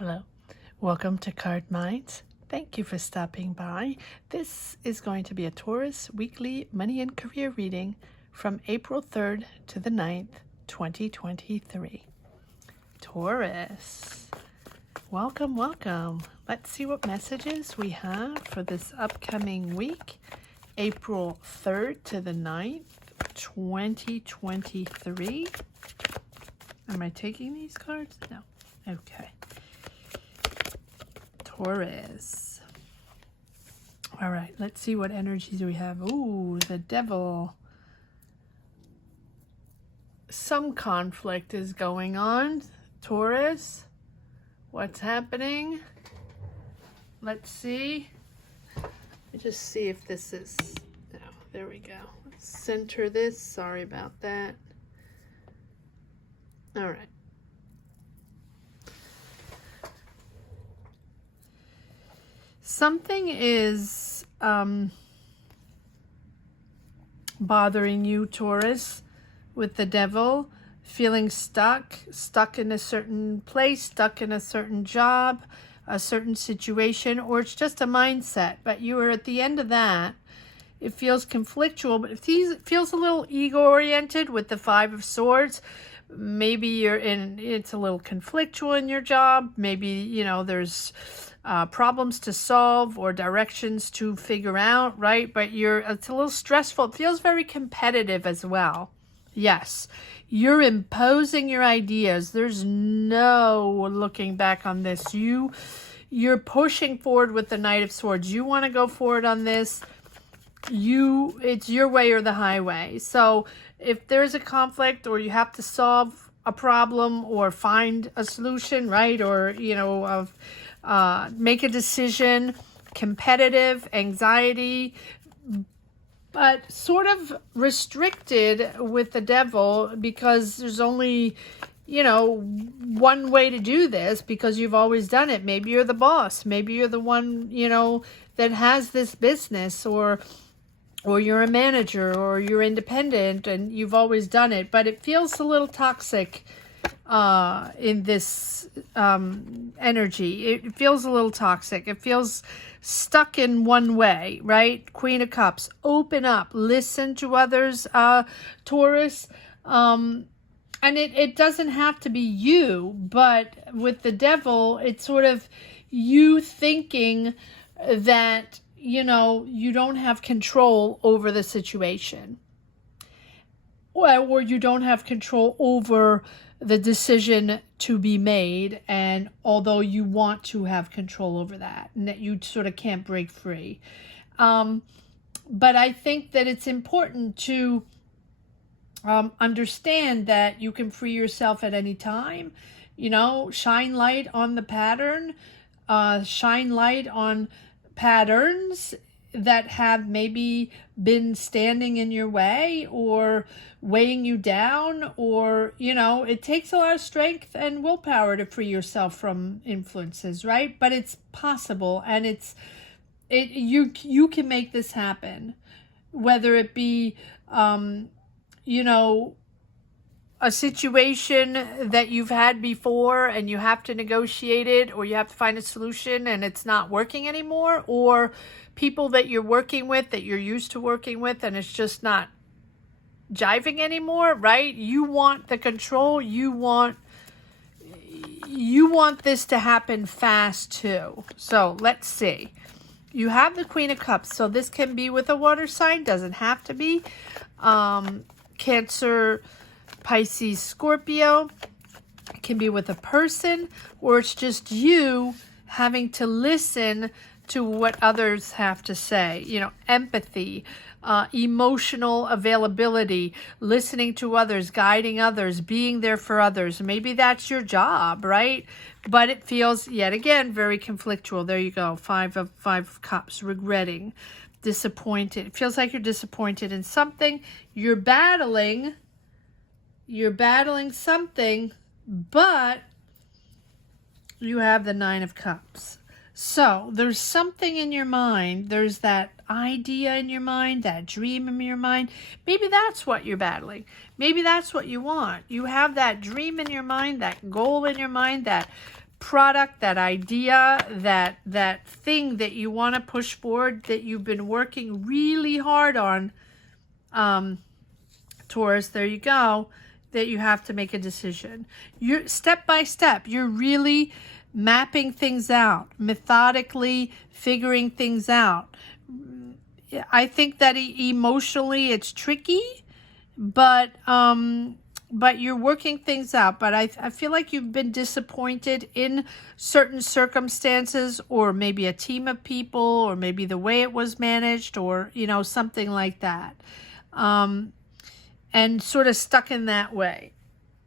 Hello, welcome to Card Minds. Thank you for stopping by. This is going to be a Taurus weekly money and career reading from April 3rd to the 9th, 2023. Taurus, welcome, welcome. Let's see what messages we have for this upcoming week, April 3rd to the 9th, 2023. Am I taking these cards? No. Okay. Taurus. All right, let's see what energies we have. Ooh, the devil. Some conflict is going on, Taurus. What's happening? Let's see. Let me just see if this is... Oh, there we go. Let's center this. Sorry about that. All right. Something is bothering you, Taurus, with the devil, feeling stuck in a certain place, stuck in a certain job, a certain situation, or it's just a mindset, but you are at the end of that. It feels conflictual, but it feels a little ego-oriented with the Five of Swords. Maybe it's a little conflictual in your job. Maybe, you know, there's problems to solve or directions to figure out, right? But it's a little stressful. It feels very competitive as well. Yes, you're imposing your ideas. There's no looking back on this. You're pushing forward with the Knight of Swords. You want to go forward on this. It's your way or the highway. So if there's a conflict or you have to solve a problem or find a solution, right? Or, you know, make a decision, competitive, anxiety, but sort of restricted with the devil because there's only, you know, one way to do this because you've always done it. Maybe you're the boss. Maybe you're the one, you know, that has this business, or you're a manager, or you're independent and you've always done it. But it feels a little toxic in this energy. It feels a little toxic. It feels stuck in one way, right? Queen of Cups. Open up. Listen to others, Taurus. And it doesn't have to be you, but with the devil, it's sort of you thinking that, you know, you don't have control over the situation. Or you don't have control over the decision to be made, and although you want to have control over that, and that you sort of can't break free. But I think that it's important to understand that you can free yourself at any time. You know, shine light on the pattern, shine light on patterns that have maybe been standing in your way or weighing you down, or, you know, it takes a lot of strength and willpower to free yourself from influences, right? But it's possible, and you can make this happen, whether it be, you know, a situation that you've had before and you have to negotiate it, or you have to find a solution and it's not working anymore, or people that you're working with, that you're used to working with, and it's just not jiving anymore, right? You want the control. You want this to happen fast too. So let's see. You have the Queen of Cups. So this can be with a water sign. Doesn't have to be. Cancer, Pisces, Scorpio. It can be with a person, or it's just you having to listen to what others have to say. You know, empathy, emotional availability, listening to others, guiding others, being there for others. Maybe that's your job, right? But it feels, yet again, very conflictual. There you go. Five of Cups, regretting, disappointed. It feels like you're disappointed in something. You're battling something, but you have the Nine of Cups. So there's something in your mind. There's that idea in your mind, that dream in your mind. Maybe that's what you're battling. Maybe that's what you want. You have that dream in your mind, that goal in your mind, that product, that idea, that thing that you want to push forward, that you've been working really hard on, Taurus, there you go, that you have to make a decision. You're step by step, you're really mapping things out, methodically figuring things out. I think that emotionally it's tricky, but you're working things out. But I feel like you've been disappointed in certain circumstances, or maybe a team of people, or maybe the way it was managed, or, you know, something like that. And sort of stuck in that way.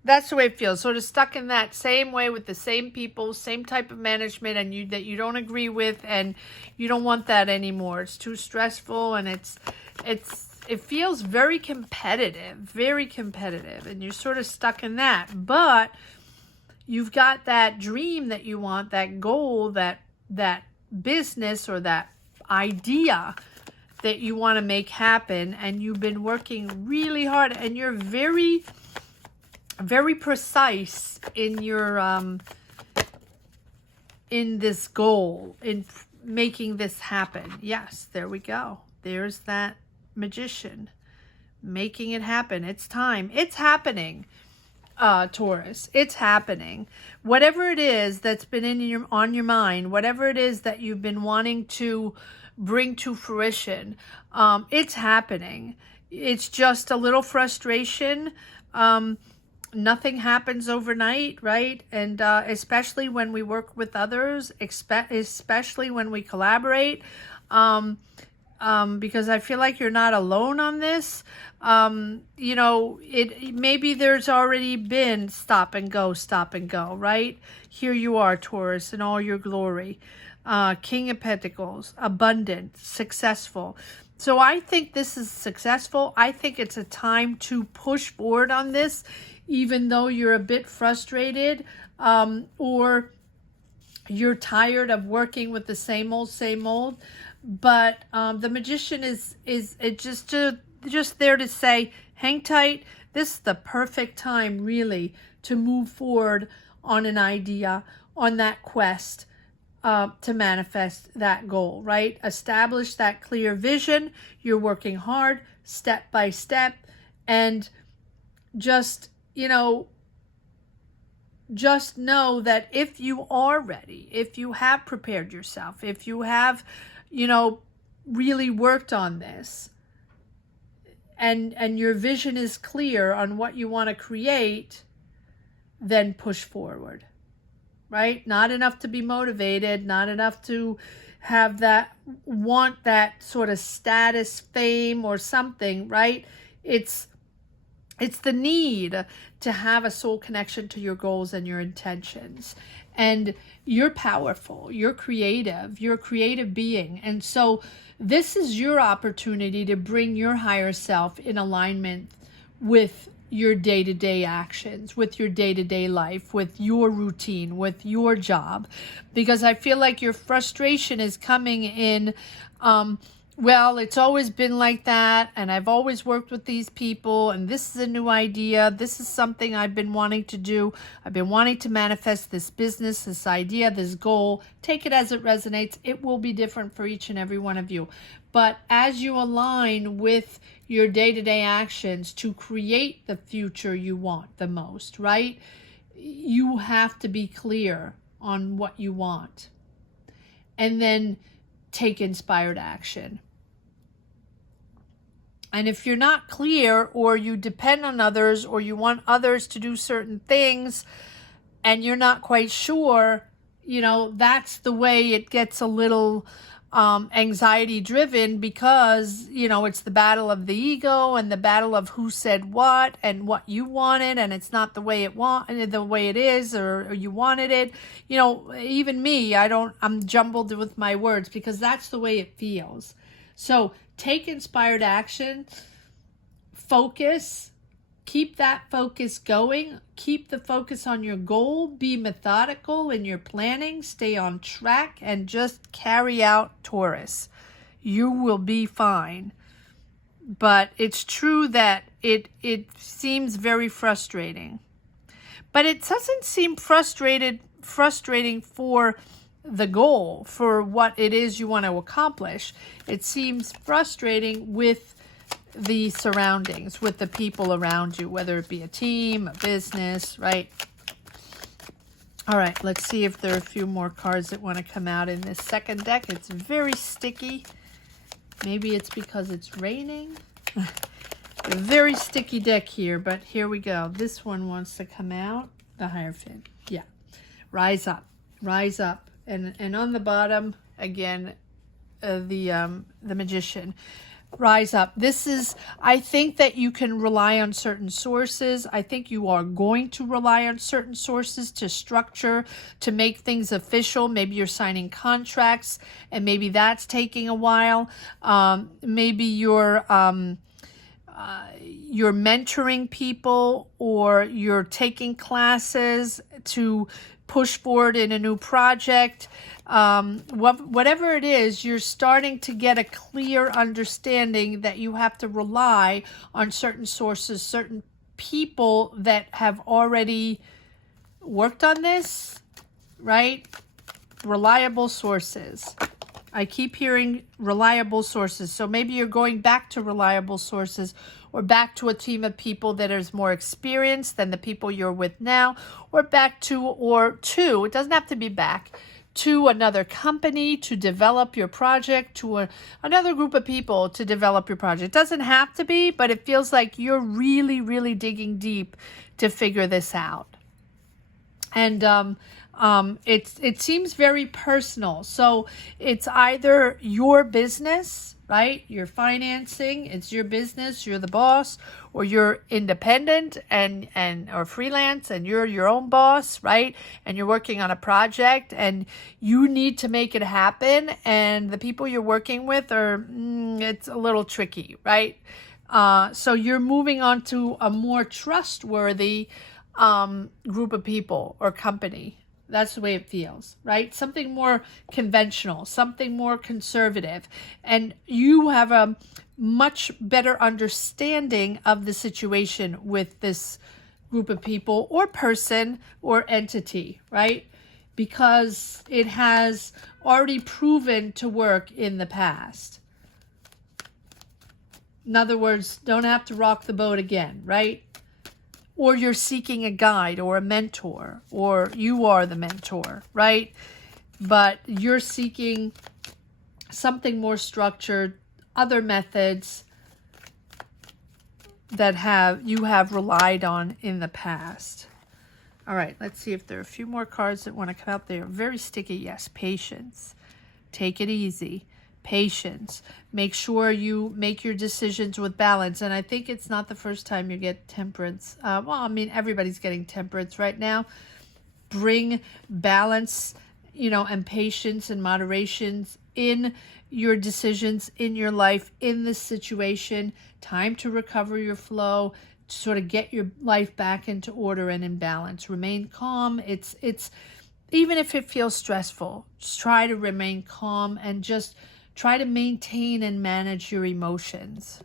That's the way it feels. Sort of stuck in that same way with the same people, same type of management, and that you don't agree with, and you don't want that anymore. It's too stressful, and it feels very competitive, and you're sort of stuck in that. But you've got that dream that you want, that goal, that business or that idea that you want to make happen, and you've been working really hard, and you're very, very precise in your in this goal, in making this happen. Yes, there we go. There's that Magician, making it happen. It's time. It's happening, Taurus. It's happening. Whatever it is that's been on your mind, whatever it is that you've been wanting to bring to fruition, it's happening. It's just a little frustration. Nothing happens overnight, right? And especially when we work with others, especially when we collaborate, because I feel like you're not alone on this. You know, maybe there's already been stop and go, right? Here you are, Taurus, in all your glory. King of Pentacles, abundant, successful. So I think this is successful. I think it's a time to push forward on this, even though you're a bit frustrated, or you're tired of working with the same old. But the Magician is just there to say, hang tight. This is the perfect time, really, to move forward on an idea, on that quest, to manifest that goal, right? Establish that clear vision. You're working hard, step by step, and just, you know, just know that if you are ready, if you have prepared yourself, if you have, you know, really worked on this, and your vision is clear on what you want to create, then push forward, right? Not enough to be motivated, not enough to have want that sort of status, fame, or something, right? It's the need to have a soul connection to your goals and your intentions. And you're powerful, you're creative, you're a creative being. And so this is your opportunity to bring your higher self in alignment with your day-to-day actions, with your day-to-day life, with your routine, with your job. Because I feel like your frustration is coming in, well, it's always been like that, and I've always worked with these people, and this is a new idea. This is something I've been wanting to do. I've been wanting to manifest this business, this idea, this goal. Take it as it resonates. It will be different for each and every one of you. But as you align with your day-to-day actions to create the future you want the most, right? You have to be clear on what you want. And then take inspired action. And if you're not clear, or you depend on others, or you want others to do certain things and you're not quite sure, you know, that's the way it gets a little anxiety driven, because, you know, it's the battle of the ego and the battle of who said what and what you wanted, and it's not the way it is, or you wanted it. You know, even me, I'm jumbled with my words, because that's the way it feels. So take inspired action, focus, keep that focus going, keep the focus on your goal, be methodical in your planning, stay on track, and just carry out, Taurus. You will be fine. But it's true that it seems very frustrating. But it doesn't seem frustrated frustrating for the goal, for what it is you want to accomplish. It seems frustrating with the surroundings, with the people around you, whether it be a team, a business, right? All right, let's see if there are a few more cards that want to come out in this second deck. It's very sticky. Maybe it's because it's raining. A very sticky deck here, but here we go. This one wants to come out. The Hierophant. Yeah. Rise up. Rise up. And on the bottom, again, the Magician. Rise up. This is, I think that you can rely on certain sources. I think you are going to rely on certain sources to structure, to make things official. Maybe you're signing contracts and maybe that's taking a while. Maybe you're mentoring people, or you're taking classes to push forward in a new project. Whatever it is, you're starting to get a clear understanding that you have to rely on certain sources, certain people that have already worked on this, right? Reliable sources. I keep hearing reliable sources. So maybe you're going back to reliable sources, or back to a team of people that is more experienced than the people you're with now, or back to, it doesn't have to be back, to another company to develop your project, to another group of people to develop your project. It doesn't have to be, but it feels like you're really, really digging deep to figure this out. And it seems very personal. So it's either your business, right? You're financing, it's your business, you're the boss, or you're independent and or freelance and you're your own boss, right? And you're working on a project and you need to make it happen, and the people you're working with are, it's a little tricky, right? So you're moving on to a more trustworthy group of people or company. That's the way it feels, right? Something more conventional, something more conservative. And you have a much better understanding of the situation with this group of people or person or entity, right? Because it has already proven to work in the past. In other words, don't have to rock the boat again, right? Or you're seeking a guide or a mentor, or you are the mentor, right? But you're seeking something more structured, other methods that you have relied on in the past. All right, let's see if there are a few more cards that want to come out. They are very sticky. Yes, patience. Take it easy. Patience. Make sure you make your decisions with balance. And I think it's not the first time you get temperance. Well, I mean, everybody's getting temperance right now. Bring balance, and patience and moderation in your decisions, in your life, in this situation. Time to recover your flow, to sort of get your life back into order and in balance. Remain calm. It's even if it feels stressful, just try to remain calm and just try to maintain and manage your emotions.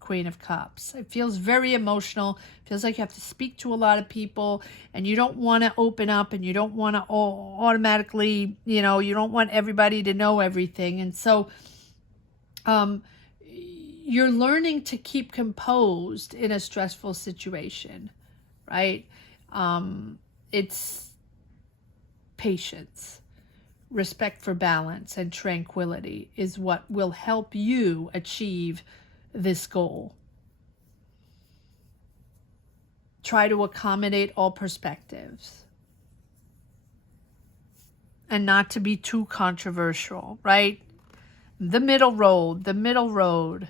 Queen of Cups. It feels very emotional. It feels like you have to speak to a lot of people and you don't want to open up and you don't want to automatically, you don't want everybody to know everything. And so you're learning to keep composed in a stressful situation, right? It's patience. Respect for balance and tranquility is what will help you achieve this goal. Try to accommodate all perspectives and not to be too controversial, right? The middle road.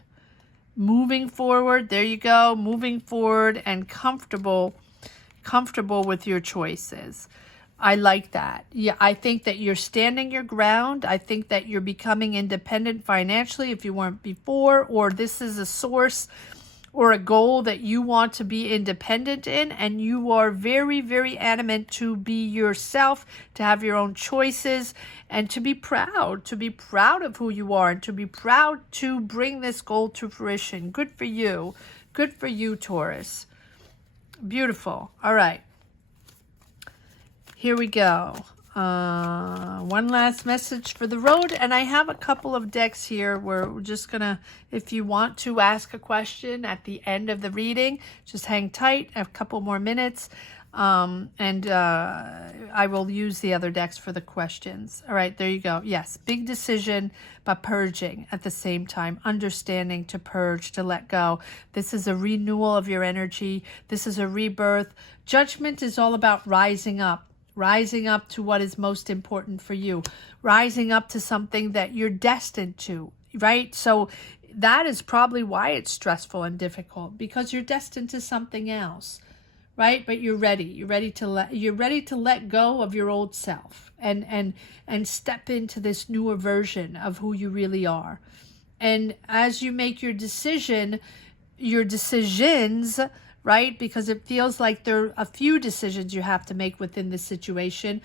Moving forward, there you go, moving forward and comfortable with your choices. I like that. Yeah, I think that you're standing your ground. I think that you're becoming independent financially if you weren't before, or this is a source or a goal that you want to be independent in, and you are very, very adamant to be yourself, to have your own choices, and to be proud of who you are, and to be proud to bring this goal to fruition. Good for you. Good for you, Taurus. Beautiful. All right. here we go. One last message for the road, and I have a couple of decks here where we're just gonna, if you want to ask a question at the end of the reading, just hang tight, a couple more minutes, and I will use the other decks for the questions. All right, there you go. Yes, big decision, but purging at the same time, understanding to purge, to let go. This is a renewal of your energy. This is a rebirth. Judgment is all about rising up to what is most important for you, rising up to something that you're destined to, right? So that is probably why it's stressful and difficult, because you're destined to something else, right? But you're ready to let go of your old self and step into this newer version of who you really are. And as you make your decisions, right? Because it feels like there are a few decisions you have to make within this situation.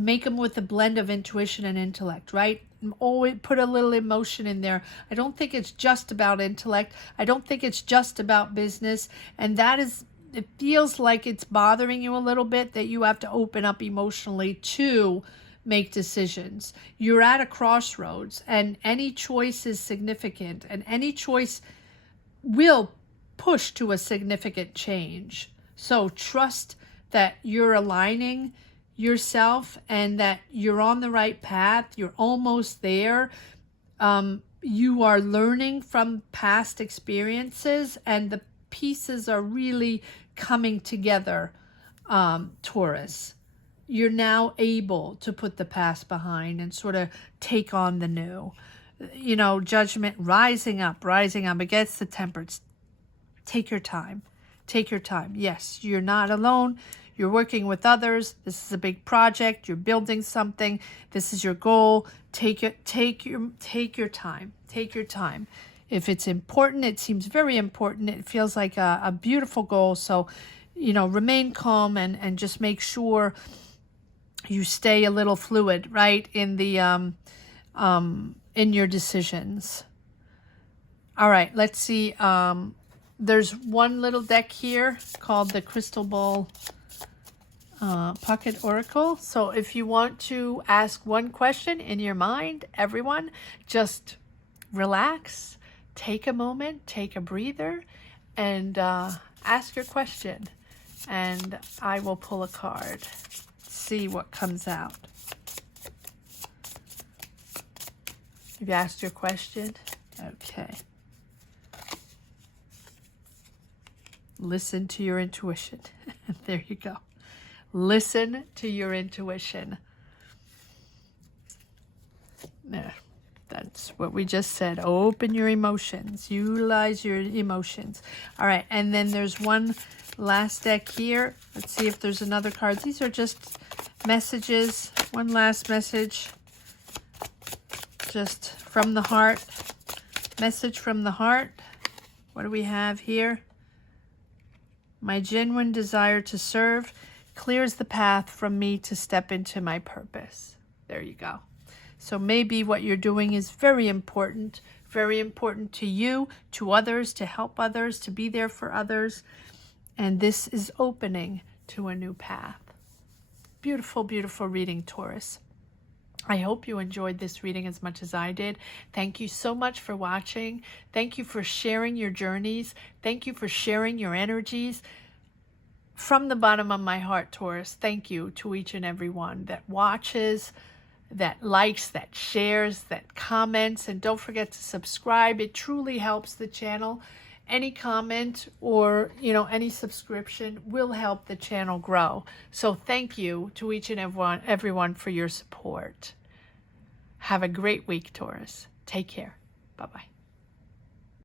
Make them with a blend of intuition and intellect, right? Always put a little emotion in there. I don't think it's just about intellect. I don't think it's just about business. And that is, it feels like it's bothering you a little bit, that you have to open up emotionally to make decisions. You're at a crossroads, and any choice is significant, and any choice will push to a significant change. So trust that you're aligning yourself and that you're on the right path. You're almost there. You are learning from past experiences, and the pieces are really coming together, Taurus. You're now able to put the past behind and sort of take on the new. You know, judgment, rising up against the temperance. Take your time. Take your time. Yes, you're not alone. You're working with others. This is a big project. You're building something. This is your goal. Take your time. Take your time. If it's important, it seems very important. It feels like a beautiful goal. So, you know, remain calm and just make sure you stay a little fluid, right, in the in your decisions. All right, let's see. There's one little deck here called the Crystal Ball Pocket Oracle. So if you want to ask one question in your mind, everyone, just relax, take a moment, take a breather, and ask your question. And I will pull a card, see what comes out. You've asked your question? Okay. Listen to your intuition. There you go. Listen to your intuition. There. That's what we just said. Open your emotions. Utilize your emotions. All right. And then there's one last deck here. Let's see if there's another card. These are just messages. One last message. Just from the heart. Message from the heart. What do we have here? My genuine desire to serve clears the path from me to step into my purpose. There you go. So maybe what you're doing is very important to you, to others, to help others, to be there for others. And this is opening to a new path. Beautiful, beautiful reading, Taurus. I hope you enjoyed this reading as much as I did. Thank you so much for watching. Thank you for sharing your journeys. Thank you for sharing your energies. From the bottom of my heart, Taurus, thank you to each and every one that watches, that likes, that shares, that comments. And don't forget to subscribe. It truly helps the channel. Any comment or, any subscription will help the channel grow. So thank you to each and everyone for your support. Have a great week, Taurus. Take care. Bye-bye.